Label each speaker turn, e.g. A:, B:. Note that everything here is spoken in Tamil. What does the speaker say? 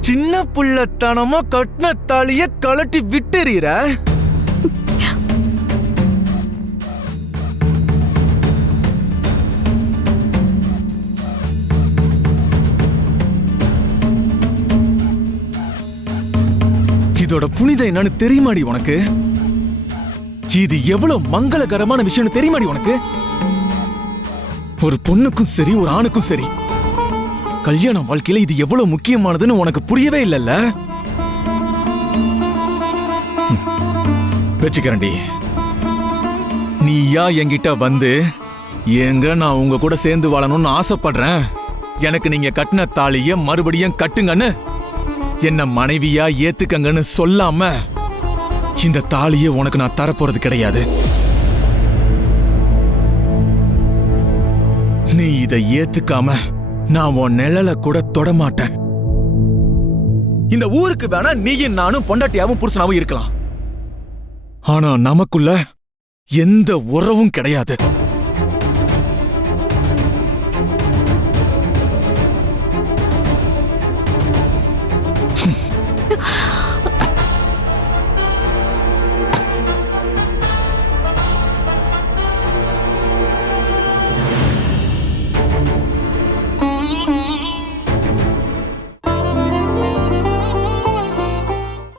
A: சின்ன புள்ளத்தனமா கட்டின தாலிய கழட்டி விட்டுறீற இதோட புனிதம் என்னன்னு தெரியுமாடி உனக்கு? இது எவ்வளவு மங்களகரமான விஷயம்னு தெரியுமாடி உனக்கு? ஒரு பொண்ணுக்கும் சரி ஒரு ஆணுக்கும் சரி கல்யாண வாழ்க்கையில இது எவ்வளவு முக்கியமானதுன்னு உனக்கு புரியவே இல்லைல்ல? வச்சுக்கிறேன்டி. நீயா என்கிட்ட வந்து ஏங்க நான் உங்க கூட சேர்ந்து வாழணும்னு ஆசைப்படுறேன். எனக்கு நீங்க கட்டின தாலிய மறுபடியும் கட்டுங்கன்னு என்ன மனைவியா ஏத்துக்கங்கன்னு சொல்லாம இந்த தாலிய உனக்கு நான் தரப்போறது கிடையாது. நீ இதை ஏத்துக்காம நான் உன் நிழல கூட தொடமாட்டேன் இந்த ஊருக்கு வேணா நீயும் நானும் பொண்டாட்டியாவும் புருஷனாவும் இருக்கலாம். ஆனா நமக்குள்ள எந்த உறவும் கிடையாது.